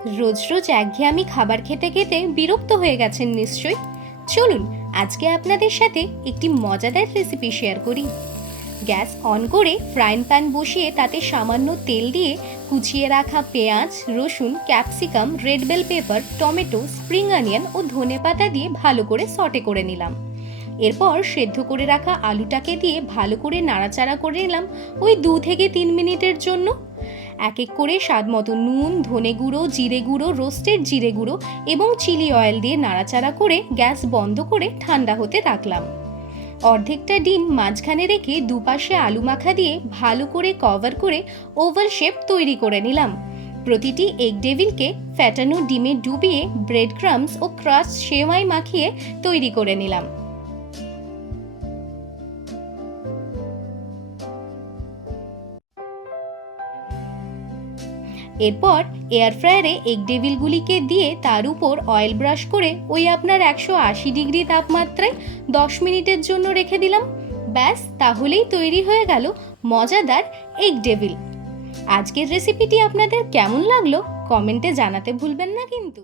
রোজ রোজ একঘেয়েমি খাবার খেতে খেতে বিরক্ত হয়ে গেছেন নিশ্চয়ই। চলুন আজকে আপনাদের সাথে একটি মজাদার রেসিপি শেয়ার করি। গ্যাস অন করে ফ্রাইং প্যান বসিয়ে তাতে সামান্য তেল দিয়ে কুচিয়ে রাখা পেঁয়াজ, রসুন, capsicum, red bell pepper, tomato, spring onion ও ধনেপাতা দিয়ে ভালো করে সটে করে নিলাম। এরপর সেদ্ধ করে রাখা আলুটাকে দিয়ে ভালো করে নাড়াচাড়া করে নিলাম ওই 2 থেকে 3 মিনিটের জন্য। এক এক করে স্বাদ মতো নুন, ধনে গুঁড়ো, জিরে গুঁড়ো, রোস্টেড জিরে গুঁড়ো এবং চিলি অয়েল দিয়ে নাড়াচাড়া করে গ্যাস বন্ধ করে ঠান্ডা হতে রাখলাম। অর্ধেকটা ডিম মাঝখানে রেখে দুপাশে আলু মাখা দিয়ে ভালো করে কভার করে ওভাল শেপ তৈরি করে নিলাম। প্রতিটি এগ ডেভিলকে ফ্যাটানো ডিমে ডুবিয়ে ব্রেড ক্রাম্বস ও ক্রাশ সেমাই মাখিয়ে তৈরি করে নিলাম। এরপর এয়ার ফ্রায়ারে এগ ডেভিলগুলিকে দিয়ে তার উপর অয়েল ব্রাশ করে ওই আপনার 180 ডিগ্রি তাপমাত্রায় 10 মিনিটের জন্য রেখে দিলাম। ব্যাস, তাহলেই তৈরি হয়ে গেল মজাদার এগ ডেভিল। আজকের রেসিপিটি আপনাদের কেমন লাগলো কমেন্টে জানাতে ভুলবেন না কিন্তু।